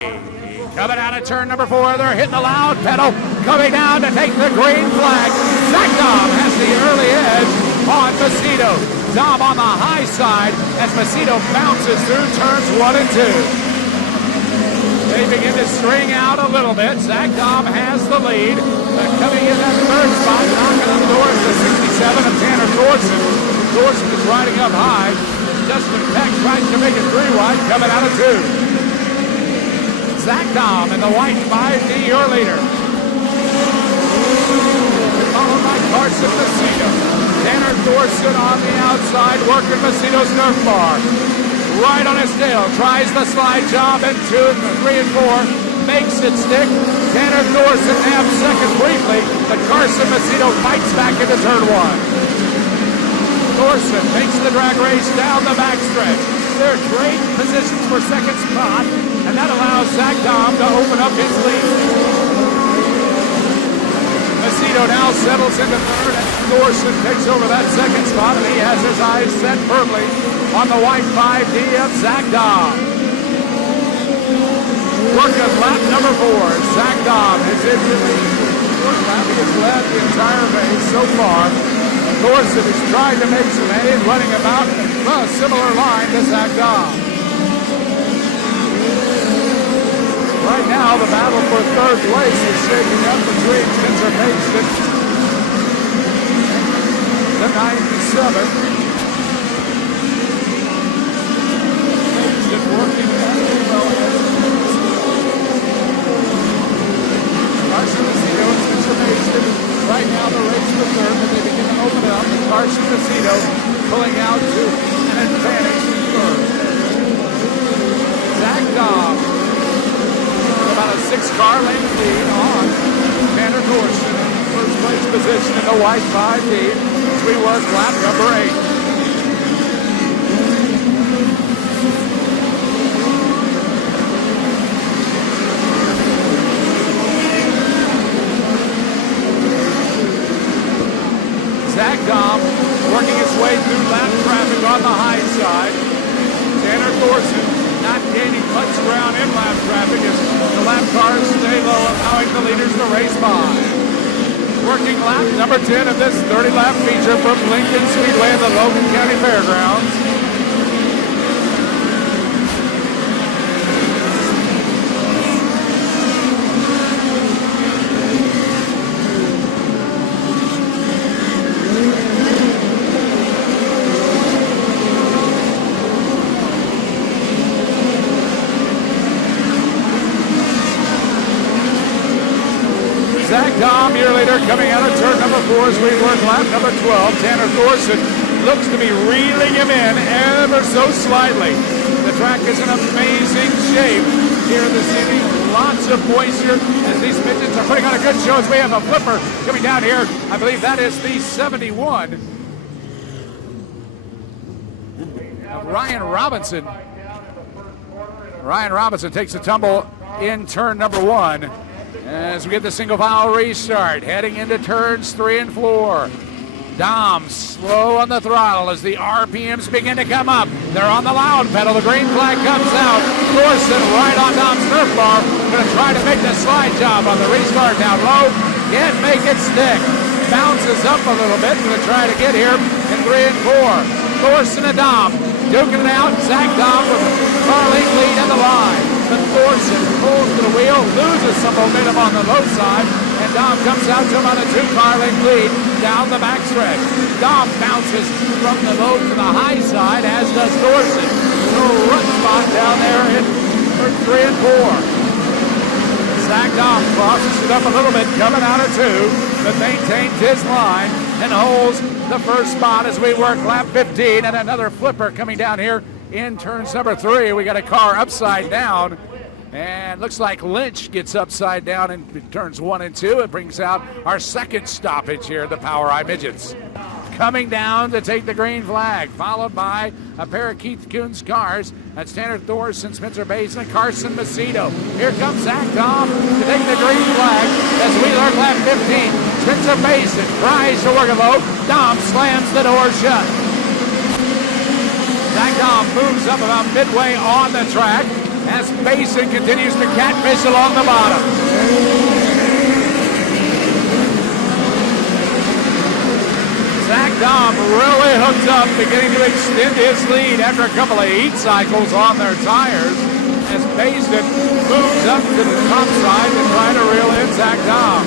Coming out of turn number 4, they're hitting the loud pedal, coming down to take the green flag. Zach Dom has the early edge on Macedo. Dom on the high side as Macedo bounces through turns 1 and 2. They begin to string out a little bit. Zach Dom has the lead. Coming in that third spot, knocking on the door is the 67 of Tanner Thorson. Thorson is riding up high. Justin Peck tries to make it 3 wide, coming out of 2. Zach Dom in the white 5D, your leader. Followed by Carson Macedo. Tanner Thorson on the outside, working Macedo's Nerf bar. Right on his tail, tries the slide job in 2, 3, and 4. Makes it stick. Tanner Thorson naps second briefly, but Carson Macedo fights back into turn 1. Thorson takes the drag race down the backstretch. They're great positions for second spot, and that allows Zach Dom to open up his lead. Macedo now settles into third, and Thorson takes over that second spot, and he has his eyes set firmly on the white 5D of Zach Dom. Working lap number 4, Zach Dom is in the lead. Fourth lap, he has led the entire race so far. Thorson is trying to make some hay, running about a similar line to Zach Dom. Right now, the battle for third place is shaping up between Spencer Mason, the 97. Mason working as well as Carson Macedo and Spencer Mason. Right now, the race for third, but they begin to open it up. And Carson Macedo pulling out to an advantage in third. Zach Dom, about a 6-car length lead on Tanner Thorson in first place position in the white 5D as we work lap number 8. Zach Dom working his way through lap traffic on the high side. Tanner Thorson not gaining much ground in lap traffic as the lap cars stay low, allowing the leaders to race by. Working lap number 10 of this 30-lap feature from Lincoln Speedway at the Logan County Fairgrounds. Zach Dom, year later, coming out of turn number 4 as we work lap number 12. Tanner Thorson looks to be reeling him in ever so slightly. The track is in amazing shape here in the city. Lots of moisture as these midgets are putting on a good show as we have a flipper coming down here. I believe that is the 71 of Ryan Robinson. Ryan Robinson takes a tumble in turn number 1. As we get the single file restart, heading into turns 3 and 4. Dom slow on the throttle as the RPMs begin to come up. They're on the loud pedal. The green flag comes out. Thorson right on Dom's Nerf bar. Going to try to make the slide job on the restart down low. Can't make it stick. Bounces up a little bit. Going to try to get here in 3 and 4. Thorson and Dom duking it out. Zach Dom with a car-link lead on the line. But Thorson pulls to the wheel, loses some momentum on the low side, and Dom comes out to him on a 2-car length lead down the backstretch. Dom bounces from the low to the high side, as does Thorson. No rut spot down there in 3 and 4. Zach Dom crosses it up a little bit, coming out of 2, but maintains his line and holds the first spot as we work lap 15, and another flipper coming down here in turns number 3. We got a car upside down, and looks like Lynch gets upside down in turns 1 and 2. It brings out our second stoppage here, the POWRi Midgets. Coming down to take the green flag, followed by a pair of Keith Coons cars. That's Tanner Thorson, Spencer Basin, and Carson Macedo. Here comes Zach Dom to take the green flag as we learn lap 15. Spencer Basin tries to work it low. Dom slams the door shut. Zach Dom moves up about midway on the track. as Mason continues to catfish along the bottom. Zach Dom really hooked up, beginning to extend his lead after a couple of heat cycles on their tires, as Mason moves up to the top side to try to reel in Zach Dom.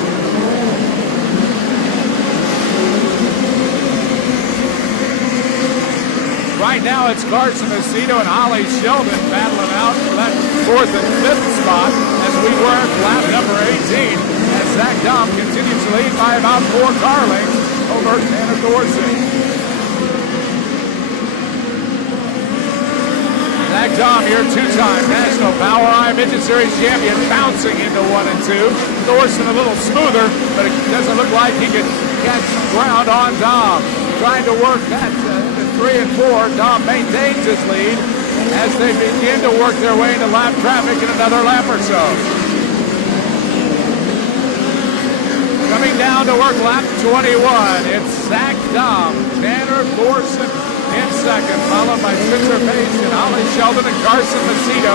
Right now it's Carson Macedo and Holly Sheldon battling out for that 4th and 5th spot as we work lap number 18, as Zach Dom continues to lead by about 4 car lengths over Tanner Thorson. Zach Dom, your 2-time National POWRi Midget Series champion, bouncing into 1 and 2. Thorson a little smoother, but it doesn't look like he can catch ground on Dom. Trying to work that into 3 and 4. Dom maintains his lead as they begin to work their way into lap traffic in another lap or so. Coming down to work lap 21, it's Zach Dom, Tanner Thorson in second, followed by Spencer Pace and Holly Sheldon and Carson Macedo.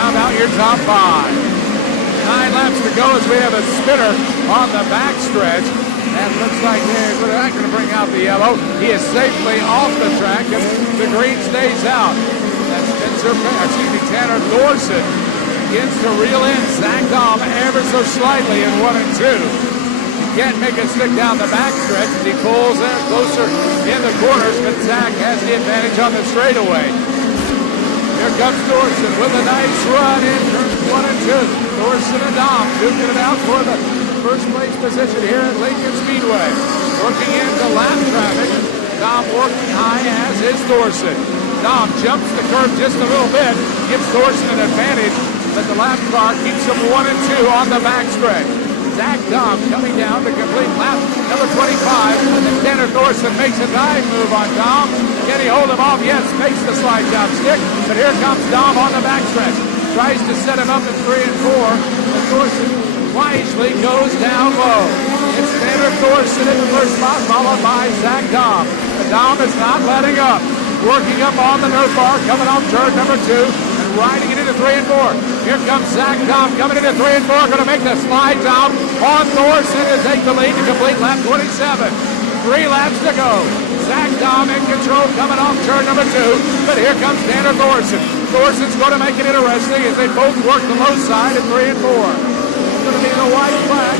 Round out your top 5. 9 laps to go as we have a spinner on the backstretch. And looks like they're not going to bring out the yellow. He is safely off the track and the green stays out. That's Tanner Thorson begins to reel in Zach Dom ever so slightly in 1 and 2. Can't make it stick down the backstretch as he pulls in closer in the corners, but Zach has the advantage on the straightaway. Here comes Thorson with a nice run in turns 1 and 2. Thorson and Dom duking it out for the first place position here at Lincoln Speedway. Working into lap traffic. Dom working high, as is Thorson. Dom jumps the curve just a little bit, gives Thorson an advantage, but the lap car keeps him 1 and 2 on the backstretch. Zach Dom coming down to complete lap number 25, and Tanner Thorson makes a dive move on Dom. Can he hold him off? Yes, makes the slide down stick, but here comes Dom on the backstretch. Tries to set him up in 3 and 4, and Thorson wisely goes down low. It's Tanner Thorson in the first spot, followed by Zach Dom. And Dom is not letting up. Working up on the nose bar, coming off turn number 2, and riding it into 3 and 4. Here comes Zach Dom coming into 3 and 4, going to make the slide down on Thorson to take the lead to complete lap 27. 3 laps to go. Zach Dom in control coming off turn number 2, but here comes Tanner Thorson. Thorson's going to make it interesting as they both work the low side at 3 and 4. It's going to be the white flag.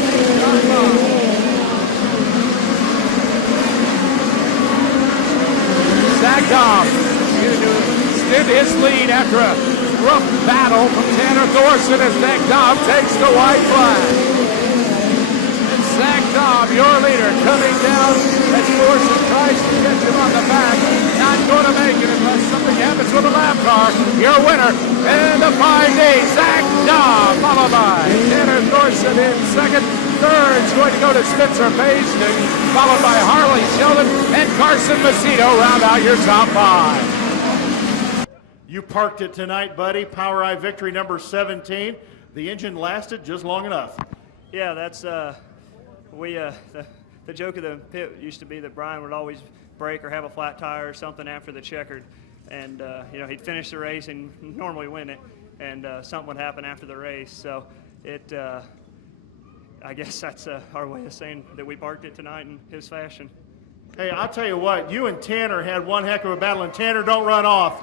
Zach Dom going to extend his lead after a rough battle from Tanner Thorson as Zach Dom takes the white flag. And Zach Dom, your leader, coming down as Thorson tries to catch him on the back. Not going to make it unless something happens with the lap car. Your winner in the 5D, Zach Dom, followed by Tanner Thorson in second. Third's going to go to Spencer Pace, followed by Harley Sheldon and Carson Macedo round out your top 5. You parked it tonight, buddy. POWRi victory number 17. The engine lasted just long enough. Yeah, that's the joke of the pit used to be that Brian would always break or have a flat tire or something after the checkered, and he'd finish the race and normally win it, and something would happen after the race. So it. I guess that's our way of saying that we parked it tonight in his fashion. Hey, I'll tell you what, you and Tanner had one heck of a battle, and Tanner, don't run off.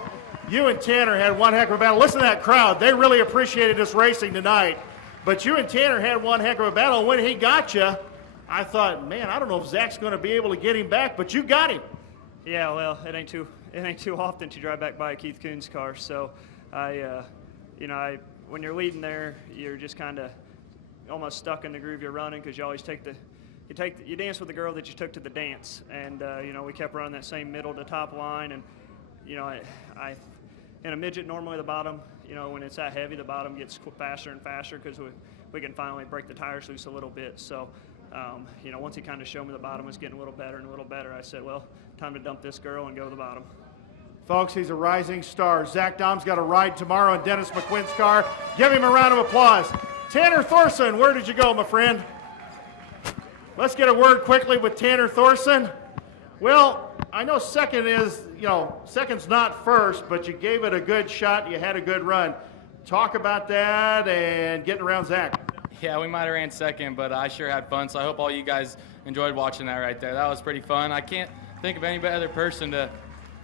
You and Tanner had one heck of a battle. Listen to that crowd. They really appreciated us racing tonight. But you and Tanner had one heck of a battle. When he got you, I thought, man, I don't know if Zach's going to be able to get him back, but you got him. Yeah, well, it ain't too often to drive back by a Keith Coon's car. So when you're leading there, you're just kind of almost stuck in the groove you're running, because you always you dance with the girl that you took to the dance, and we kept running that same middle to top line, and I in a midget normally the bottom, when it's that heavy, the bottom gets faster and faster because we can finally break the tires loose a little bit. So once he kind of showed me the bottom was getting a little better and a little better, I said, well, time to dump this girl and go to the bottom. Folks, he's a rising star. Zach Dom's got a ride tomorrow in Dennis McQuinn's car. Give him a round of applause. Tanner Thorson, where did you go, my friend? Let's get a word quickly with Tanner Thorson. Well, I know second is, second's not first, but you gave it a good shot. You had a good run. Talk about that and getting around Zach. Yeah, we might have ran second, but I sure had fun, so I hope all you guys enjoyed watching that right there. That was pretty fun. I can't think of any other person to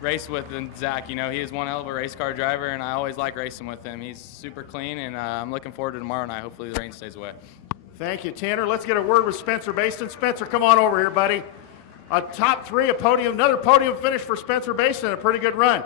race with than Zach. You know, he is one hell of a race car driver, and I always like racing with him. He's super clean, and I'm looking forward to tomorrow night. Hopefully the rain stays away. Thank you, Tanner. Let's get a word with Spencer Baston. Spencer, come on over here, buddy. A top 3, a podium, another podium finish for Spencer Baston, a pretty good run.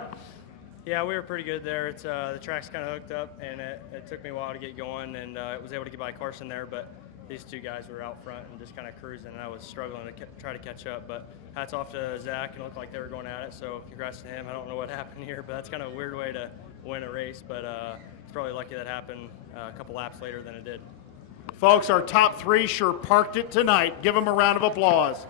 Yeah, we were pretty good there. It's the track's kind of hooked up, and it took me a while to get going, and was able to get by Carson there, but these two guys were out front and just kind of cruising, and I was struggling to try to catch up. But hats off to Zach, and it looked like they were going at it, so congrats to him. I don't know what happened here, but that's kind of a weird way to win a race, but it's probably lucky that happened a couple laps later than it did. Folks, our top 3 sure parked it tonight. Give them a round of applause.